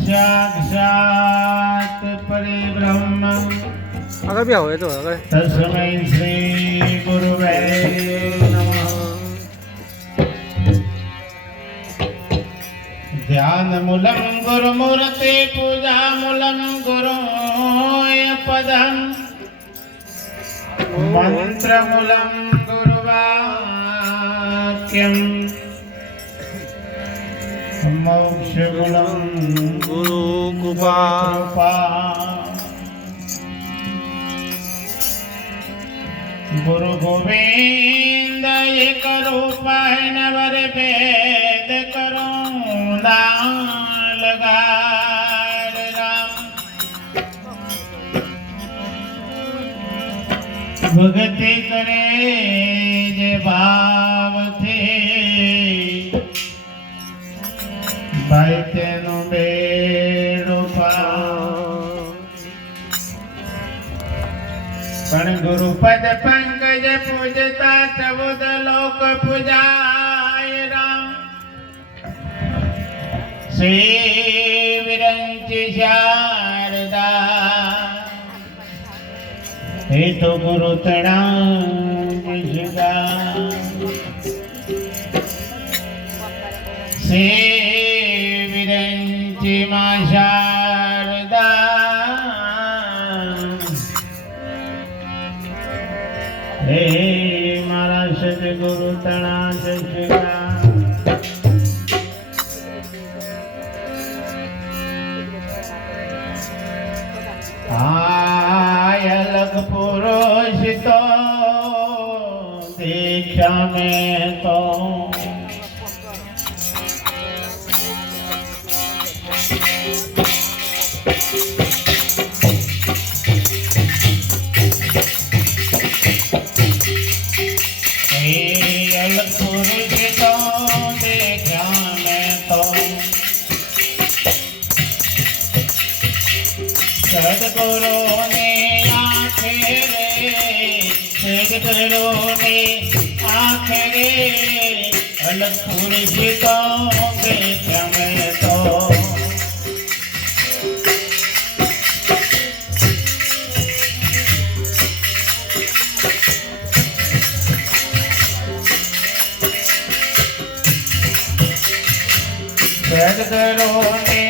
साक्षात परिब्रह्म अगर भी हो तो अगर तस्मै श्री गुरुवे नमः। ध्यान मूलम गुरुमूर्ति पूजा मूलम गुरुय पदम मंत्र मूलम गुरुवाक्यम मोक्ष मूलम गुरु कृपा गुरु गोविंद एक रूप है नवर भेद करो लगार राम। भगति करे जे भाव थे भाई तेनु बेड़ो पण गुरुपद पंकज पूजता चबुद लोक पूजाय राम। श्री विरंचि शारदा हे तो गुरु तणा जिगा श्री विरंचि मा शारदा हे मारा सद्गुरु तणा जिगा। अलग पुरुष तो दीक्षा में तो अलग पुरुष तो दीक्षा में तो सद्गुरु ने आखिरे सद्गुरु ने आखिरे अलग पुरुष तो दीक्षा में तो सद्गुरु ने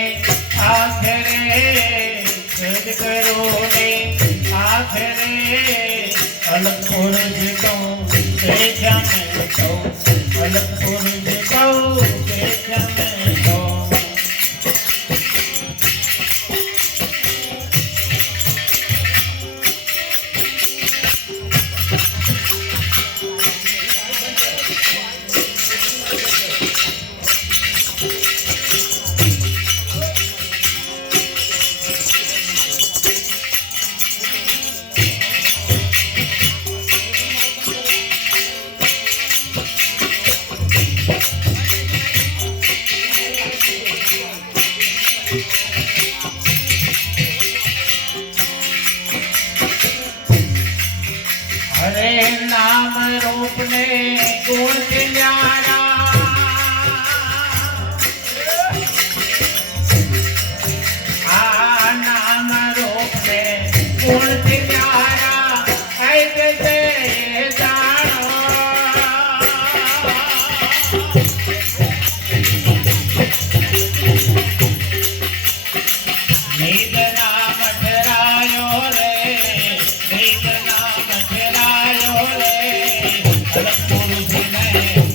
आखिरे सद्गुरु ने आखिरे अलग पुरुष तो देखा मैं तो अलग पुरुष तो देखा मैं तो हरे नाम रूप ने गुण न्यारा नाम रूप ने गुण न्यारा ऐसे जानो नीद नाम ठहरायो रे नीद नाम ठहरायो रे अलग पुरुष ने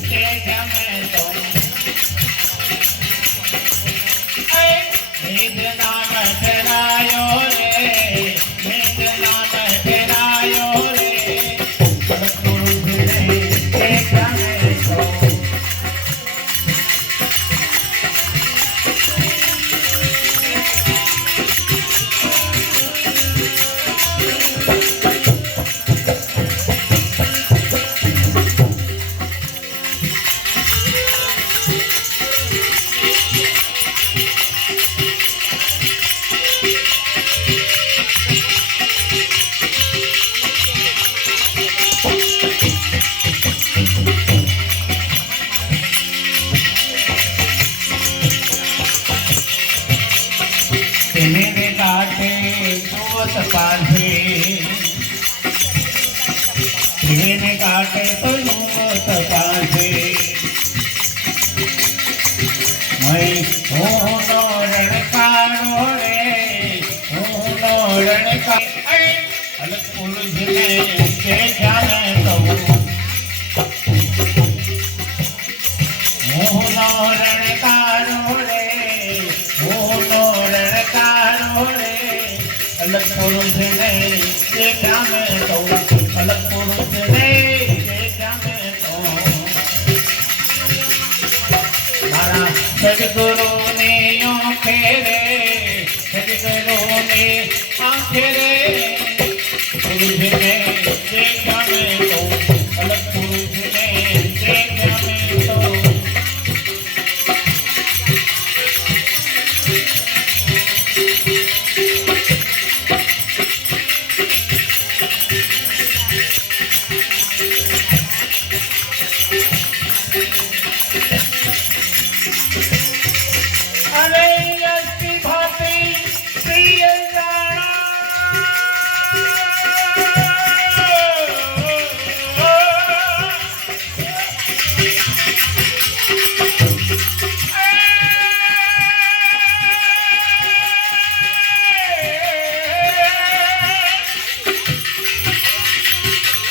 देखा मैं तो नीद नाम ठहरायो रे नीद नाम ठहरायो रे अलग पुरुष ने देखा मैं तो ત્રિવેણી કાંઠે જોત પાસે ત્રિવેણી કાંઠે તો જોત પાસે હું નો રણકારો રે હું નો રણકારો અલગ પુરુષને કે જાણે તો હું નો રણકારો રે હું નો રણકારો રે અલગ પુરુષને કે જાણે તો અલગ પુરુષને કે જાણે તો મારા સદગુરુને આંખે રે સદગુરુને આંખે રે પુરુષને જે જાણે તો અલગ પુરુષને જે જાણે તો અરે યસ્તી ભાતી પ્રિય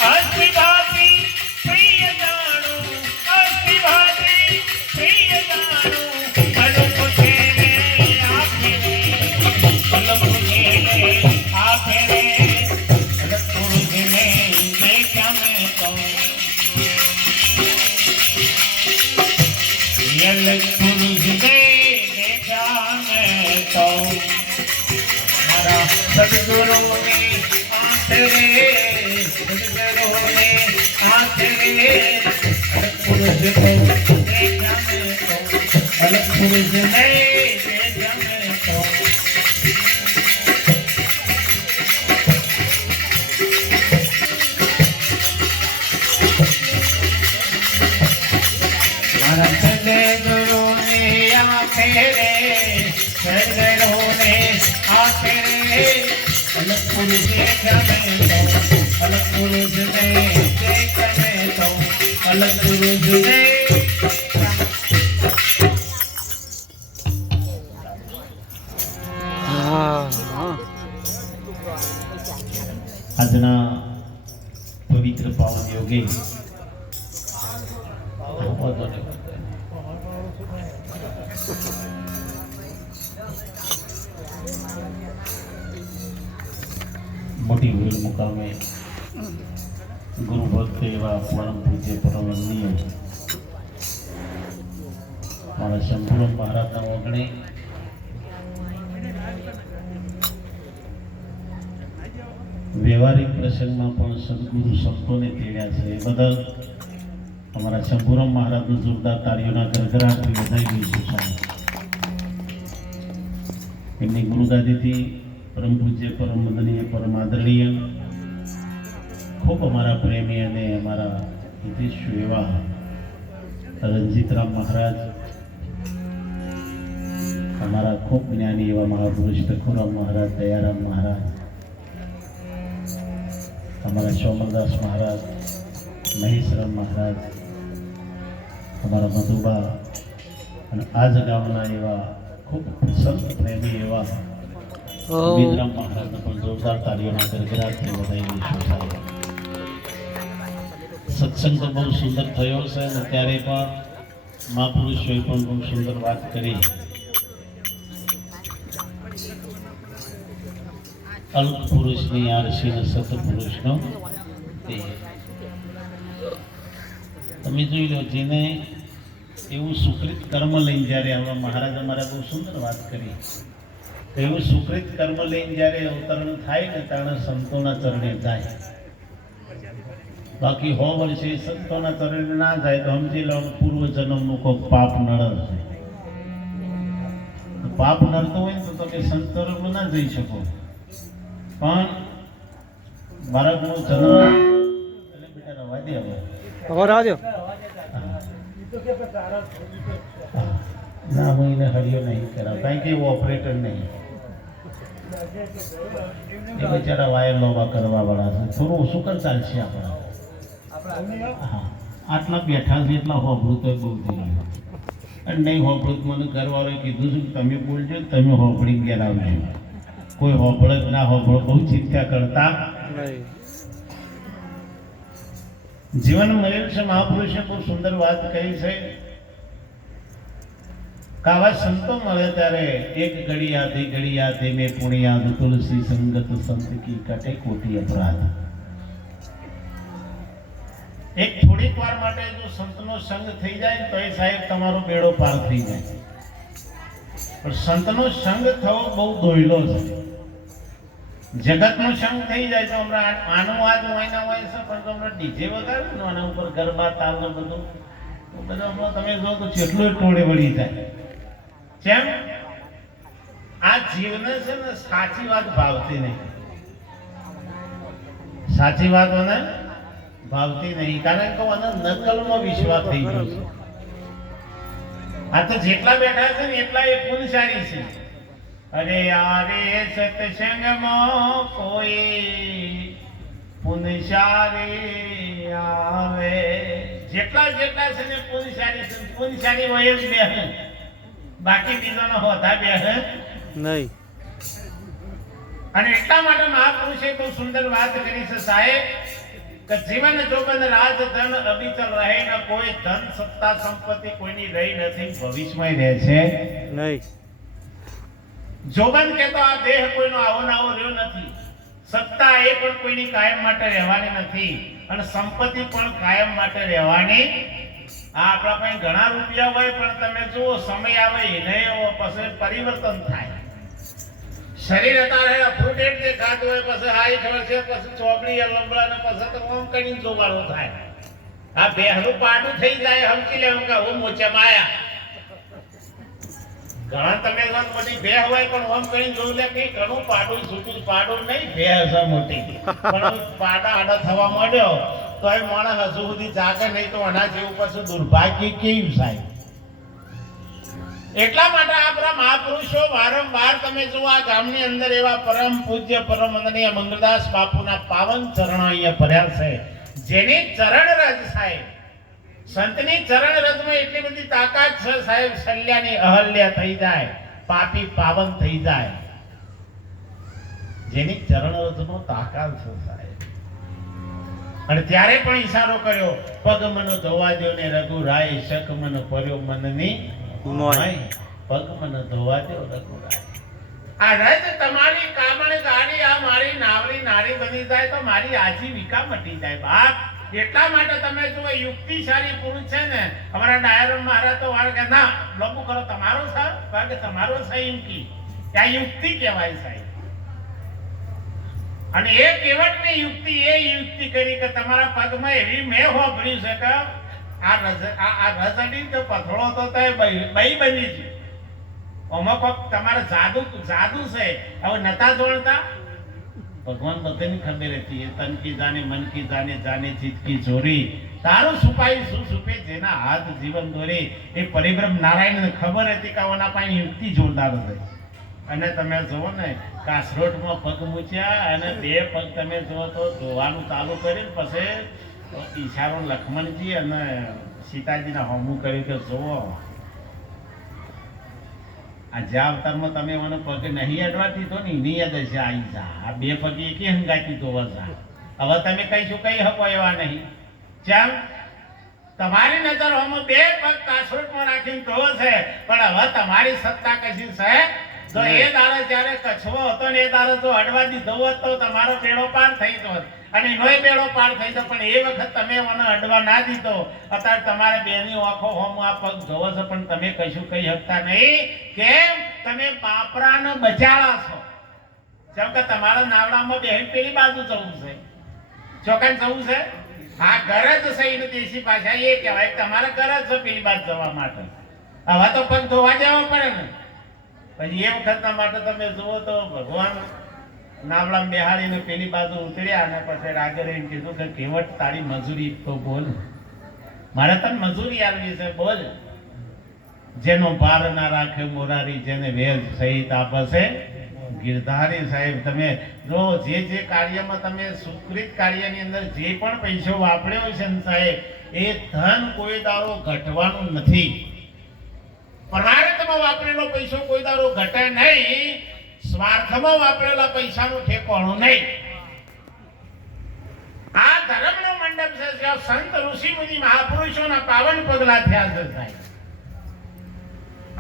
અસ્તિ ભાતી પ્રિય જાણો અસ્તિ ભાતી પ્રિય જાણો અલગ ખેલે આપે રે અલગ ખેલે આપે રે અલગ પુરુષને દેખ્યા મેં તો અલગ પુરુષને દેખ્યા મેં તો મારા સદગુરુને આંખ રે સદગુરુને આંખ રે અલગ પુરુષને દેખ્યા મેં તો અલગ પુરુષને દેખ્યા મેં તો મારા સદગુરુને આંખે રે સદગુરુને આંખે રે અલગ પુરુષ દેખ્યા મેં તો અલગ પુરુષને દેખ્યા મેં તો અલગ પુરુષને હા હા આજના પવિત્ર પાવન યોગે મોટી વેલ મુકામે ગુરુ ભક્ત એવા પરમ પૂજ્ય પરમવંદનીય મારા શંભુરામ મહારાજના ઓગણે વ્યવહારિક પ્રસંગમાં પણ સદગુરુ સંતોને તેડ્યા છે એ બદલ અમારા શંભુરામ મહારાજનું જોરદાર તાળીઓના ગરગરાટથી વધાઈ ગયું છે. એમની ગુરુદાદીથી પરમ પૂજ્ય પરમ વંદનીય પરમ આદરણીય ખૂબ અમારા પ્રેમી અને અમારા હિતેશુ એવા રણજીતરામ મહારાજ, અમારા ખૂબ જ્ઞાની એવા મહાપુરુષ ટકોરામ મહારાજ, દયારામ મહારાજ, અમારા સોમરદાસ મહારાજ, મહેશરામ મહારાજ, અમારા મધુબા અને આજ ગામના એવા ખૂબ સંત પ્રેમી એવા વિદ્રામ મહારાજને પણ જોરદાર તાળીઓના ગરગરાટથી વધાઈ દઈશું. સત્સંગ તો બહુ સુંદર થયો છે અને ત્યારે પણ મહાપુરુષોએ પણ બહુ સુંદર વાત કરી. અલ્પ પુરુષની આરસી ને સતપુરુષનો દેહ. તમે જોઈ લો, જેને એવું સુકૃત કર્મ લઈને જ્યારે આવા મહારાજ અમારા બહુ સુંદર વાત કરી, એવું સુકૃત કર્મ લઈને જ્યારે અવતરણ થાય ને ત્યારે સંતોના ચરણે જાય. બાકી 100 વર્ષે સંતોના ચરણે ના જાય તો સમજી લો પૂર્વ જન્મનું કોઈ પાપ નડે છે. પાપ નડતો હોય ને તો કે સંત ચરણમાં ના જઈ શકો. પણ બાળકનો જન્મ એટલે બેટા રવા દે. હવે રાજો ના, હું એને હરિયો નહીં કરાવ, કારણ કે એવું ઓપરેટર નહીં. એ બિચારા વાયર લોબા કરવા વાળા છે, થોડું ઓછું કર ચાલશે આપણા. હા, આટલા બેઠા છે એટલા હોભળું તો બહુ થઈ ગયું. અને નહીં હોભળું તો મને ઘરવાળાએ કીધું છે કે તમે બોલજો, તમે હોભળી ઘેર આવજો. કોઈ હોભળે જ ના હોભળે, બહુ ચિંતા કરતા નહીં. જીવન મળેલ છે. મહાપુરુષે બહુ સુંદર વાત કહી છે કે આવા સંતો મળે ત્યારે એક ઘડી આધી ઘડી આધી મેં પુણ્યાદ તુલસી સંગત સંત કી કટે કોટી અપરાધ. એક થોડીક વાર માટે જો સંતનો સંગ થઈ જાય તો એ સાહેબ તમારો બેડો પાર થઈ જાય. પણ સંતનો સંગ થવો બહુ દોયલો છે. જગતનો સંગ થઈ જાય તો હમણાં આનો આજ હોય ના હોય છે, પણ હમણાં ડીજે વગાડે ને આના ઉપર ગરબા તાલ ને બધું હમણાં તમે જો તો જેટલું ટોળે વળી જાય. કેમ? આ જીવને છે ને સાચી વાત ભાવતી નહીં. સાચી વાતોને ભાવતી નહીં, કારણ કે આનો નકલમાં વિશ્વાસ થઈ ગયો છે. આ તો જેટલા બેઠા છે ને એટલા એ પુણ્યશાળી છે. અરે યારે સત્સંગમાં કોઈ પુણ્યશાળી આવે. જેટલા જેટલા છે ને પુણ્યશાળી છે, પુણ્યશાળી હોય જ બે, બાકી બીજાનો હોતા બે નહીં. અને એટલા માટે મહાપુરુષે બહુ સુંદર વાત કરી છે સાહેબ કે જીવન જોબન રાજ ધન અભિચલ રહે ન કોઈ ધન સત્તા સંપત્તિ કોઈની રહી નથી, ભવિષ્યમાં રહે છે નહીં. જોબન કે તો આ દેહ કોઈનો આવો ને આવો રહ્યો નથી, સત્તા એ પણ કોઈની કાયમ માટે રહેવાની નથી, અને સંપત્તિ પણ કાયમ માટે રહેવાની. આ આપણા પાસે ઘણા રૂપિયા હોય પણ તમે જુઓ સમય આવે એને પછી પરિવર્તન થાય. શરીર અત્યારે અફ્રુટેડ દેખાતું હોય, પછી હાઈ છે, પછી ચોકડી લંબડા ને પછી તો ઓમ કરીને જોવાનો થાય. આ બેહરું પાડું થઈ જાય, સમજી લેવું કે હું મોચે માયા. ઘણા તમે મોટી ભેહ હોય પણ ઓમ કરીને જોયું લે કે ઘણું પાડું છૂટું પાડું નહીં, ભેહ છે મોટી, પણ પાડા આડા થવા માંડ્યો તો એ માણસ હજુ સુધી જાગે નહીં, તો આના જેવું પછી દુર્ભાગ્ય કેવું થાય. એટલા માટે આપણા મહાપુરુષો વારંવાર તમે જો આ ગામની અંદર એવા પરમ પૂજ્ય પરમ વંદનીય મંગળદાસ બાપુના પાવન ચરણો અહીંયા ભર્યા છે, જેની ચરણ રજ સાહેબ, સંતની ચરણ રજમાં એટલી બધી તાકાત છે સાહેબ, શલ્યાની અહલ્યા થઈ જાય, પાપી પાવન થઈ જાય, જેની ચરણ રજનો તાકાત છે સાહેબ. અને ત્યારે પણ ઈશારો કર્યો, પગ મન ધોવા દો ને રઘુરાય, શક મન પર્યો મનની પગ મન ધોવા દો રઘુરાય. આ રજ તમારી કામણ ગાડી, આ મારી નાવડી નારી બની જાય તો મારી આજીવિકા મટી જાય બાપ. એટલા માટે તમે જો યુક્તિશાળી પુરુષ છે ને, અમારા ડાયરો મારા તો વાર કે ના લોકો કરો તમારો સર કારણ કે તમારો સહી કી ત્યાં યુક્તિ કહેવાય સાહેબ. અને એ કેવટ ની યુક્તિ એ યુક્તિ કરી કે તમારા પગમાં એવી મેં હોભળ્યું છે કે આ રજડી તો પથળો તો બઈ બની છે, આમાં કોક તમારે જાદુ છે. હવે નતા જોડતા ભગવાન બધાની ખબર હતી, એ તન કી જાને મન કી જાને જાને ચિત્ત કી ચોરી, તારું છુપાઈ શું છુપે જેના હાથ જીવન દોરે. એ પરિબ્રહ્મ નારાયણને ખબર હતી કે આના પાસે યુક્તિ જોરદાર છે. અને તમે જુઓ ને કાસરોટમાં પગ મૂક્યા અને બે પગ તમે જુઓ તો ધોવાનું ચાલુ કર્યું, પછી ઈશારો લક્ષ્મણજી અને સીતાજીના હોમું કર્યું કે જુઓ આ જ્યાં અવતારમાં તમે મને પગ નહીં અડવા દીધો ને એની યાદ હશે આવી જા. આ બે પગે એકી હંગાતી તો વસા. હવે તમે કહીશું કઈ હકો એવા નહીં. જેમ તમારી નજર હોમાં બે પગ કાસરોટમાં રાખીને ધોવો છે, પણ હવે તમારી સત્તા કશી છે તો એ દાડે જ્યારે કચ્છવો હતો ને એ દાડે જો અડવા દીધો હોત તો તમારો બેડો પાર થઈ ગયો, અને એનોય બેડો પાર થઈ ગયો. પણ એ વખત તમે મને અડવા ના દીધો, અત્યારે તમારે બેની આંખો હોમ આ પગ ધોવો છો પણ તમે કશું કહી શકતા નહીં. કેમ? તમે બાપરાનો બચાળા છો. જેમ કે તમારા નાવડામાં બેહીને પેલી બાજુ જવું છે, ચોકાન જવું છે. હા, ગરજ છે, એની દેશી ભાષા એ કહેવાય તમારે ગરજ છે પેલી બાજુ જવા માટે. હવે તો પગ ધોવા જવા પડે ને. પછી એ વખતના માટે તમે જુઓ તો ભગવાન નાવડામાં બેહાડીને પેલી બાજુ ઉતર્યા અને પછી રાગરે એમ કીધું કે કેવટ તારી મજૂરી તો બોલ, મારે તને મજૂરી આવી છે બોલ. જેનો પાર ના રાખે મોરારી, જેને વેદ સહિત આપશે ગિરધારી સાહેબ, તમે જો જે કાર્યમાં તમે સુકૃત કાર્યની અંદર જે પણ પૈસો વાપર્યો છે ને સાહેબ, એ ધન કોઈ દારો ઘટવાનું નથી. પરમાર્થમાં વાપરેલો પૈસો કોઈ દારો ઘટે નહીં, સ્વાર્થમાં વાપરેલા પૈસાનું ઠેકાણું નહીં. આ ધર્મનો મંડપ છે, જ્યાં સંત ઋષિ મુનિ મહાપુરુષોના પાવન પગલા થયા છે સાહેબ.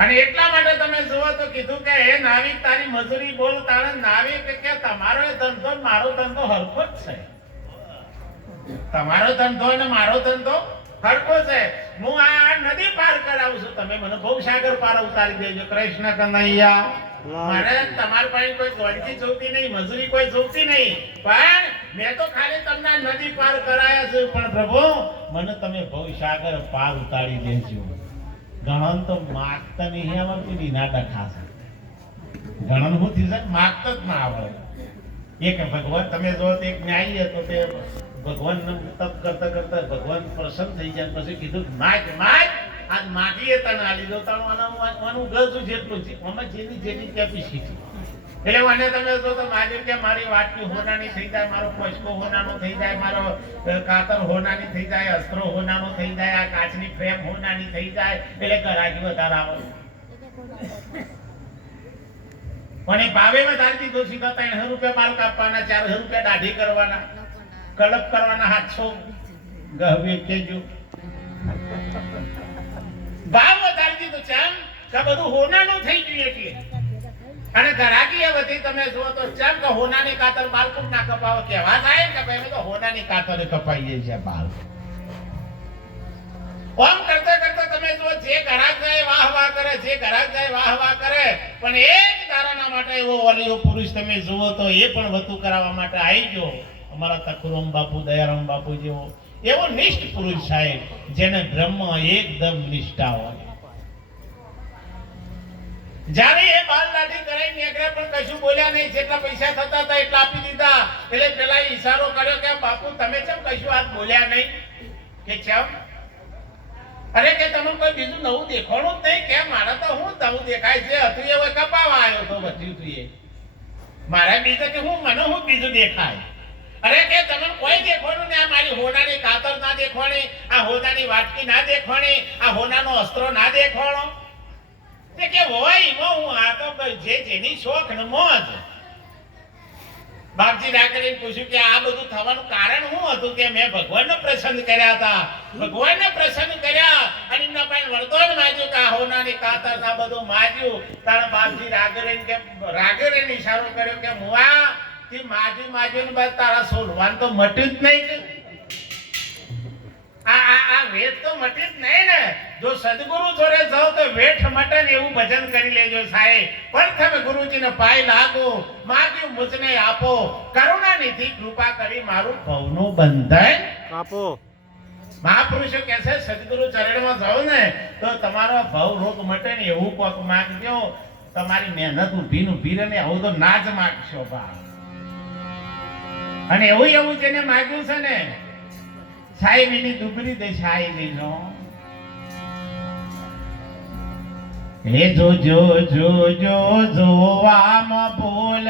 અને એટલા માટે તમે જુઓ તો કીધું કે હે નાવિક, તારી મજૂરી બોલ. તારે નાવિક કે તમારો ધંધો મારો ધંધો હરખો જ છે. તમારો ધંધો અને મારો ધંધો હરખો છે. હું આ નદી પાર કરાવું છું, તમે મને ભવસાગર પાર ઉતારી દેજો. કૃષ્ણ કનૈયા. મારે તમારી પાસે કોઈ ગોળકી જોતી નહીં, મજૂરી કોઈ જોતી નહીં, પણ મેં તો ખાલી તમને નદી પાર કરાયા છે. પણ પ્રભુ, મને તમે ભવસાગર પાર ઉતારી દેજો. ગણન તો માગતા નહીં આવડતું, દીના ડખા છે. ગણન હું થી માગતા જ ના આવડે. એક ભગવાન તમે જો એક ન્યાયી હતો, તે ભગવાન તપ કરતા કરતા ભગવાન પ્રસન્ન થઈ જાય, પછી કીધું માગ માગ, આજ માગીએ તને આલી દો. તાણું ગજું જેટલું છે, આમાં જેની કેપેસિટી. એટલે મને તમે જો તો માગ્યું કે મારી વાટકી હોનાની થઈ જાય, મારો પછકો હોનાનો થઈ જાય, મારો કાતર હોનાની થઈ જાય, અસ્ત્રો હોનાનો થઈ જાય, આ કાચની ફ્રેમ હોનાની થઈ જાય, એટલે ગરાગી વધારે આવે. પણ એ ભાવે વધારી દીધો. સીધા 300 રૂપિયા માલ કાપવાના, 400 રૂપિયા દાઢી કરવાના, કલપ કરવાના, 700 ગહવે કેજો ભાવ વધારી દીધો. ચમ કે બધું હોનાનું થઈ ગયું એટલે. અને ગરાગી વધી તમે જુઓ તો ચમ કે હોનાની કાતર બાલકુટ ના કપાવો કેવા થાય કે ભાઈ તો હોનાની કાતરે કપાઈએ છે બાલ. ઓમ કરતા કરતા તમે જુઓ, જે ગરાગ જાય વાહ વાહ કરે, જે ગરાગ જાય વાહ વાહ કરે, પણ એક દારાના માટે એવો વલીયો પુરુષ તમે જુઓ તો એ પણ વતું કરાવવા માટે આવી ગયો. અમારા તકુરામ બાપુ, દયારામ બાપુ જેવો એવો નિષ્ઠ પુરુષ સાહેબ, જેને બ્રહ્મ એકદમ નિષ્ઠા હોય. જ્યારે એ બાલ દાઢી કરાઈ નીકળ્યા પણ કશું બોલ્યા નહીં. જેટલા પૈસા થતા હતા એટલા આપી દીધા. એટલે પેલા ઈશારો કર્યો કે બાપુ તમે કેમ કશું વાત બોલ્યા નહીં? કે કેમ? અરે કે તમે કોઈ બીજું નવું દેખાણું જ નહીં. કેમ? મારા તો હું નવું દેખાય છે, હતું એ કપાવા આવ્યો તો બધું તું એ મારા બીજું કે હું મને હું બીજું દેખાય. અરે કે તમને કોઈ દેખવાનું ને, આ મારી હોનાની કાતર ના દેખવાની, આ હોનાની વાટકી ના દેખવાની, આ હોનાનો અસ્ત્રો ના દેખવાનો. તે કે હોય એમાં હું આ તો જેની શોખ ને મોજ. બાપજી ડાકરીને પૂછ્યું કે આ બધું થવાનું કારણ શું હતું? કે મેં ભગવાનને પ્રસન્ન કર્યા હતા, ભગવાનને પ્રસન્ન કર્યા અને એમના પાસે વરદાન માંગ્યું કે આ હોનાની કાતર ના બધું માંગ્યું. તારા બાપજી રાગરેને ઈશારો કર્યો કે મુઆ થી માજ્યું ને બસ તારા સોલવાન તો મટ્યું જ નહીં. આ વેઠ તો મટી જ નહીં ને. જો સદગુરુ જોડે જાઓ તો વેઠ મટે ને એવું ભજન કરી લેજો સાહેબ. પ્રથમ ગુરુજીને પાય લાગો, માગ્યું મુજને આપો, કરુણા નિધિ કૃપા કરી મારું ભવનું બંધન કાપો. મહાપુરુષો કહે છે સદગુરુ ચરણમાં જાઓ ને તો તમારો ભવ રોગ મટે ને એવું કોક માગજો. તમારી મહેનત ઊભી રહે ને આવું તો ના જ માગશો બા. અને એવું જેને માગ્યું છે ને સાહેબ, એની દુબળી દશાઈ લીધો. હે જો જો જો જો જોવામાં ભૂલ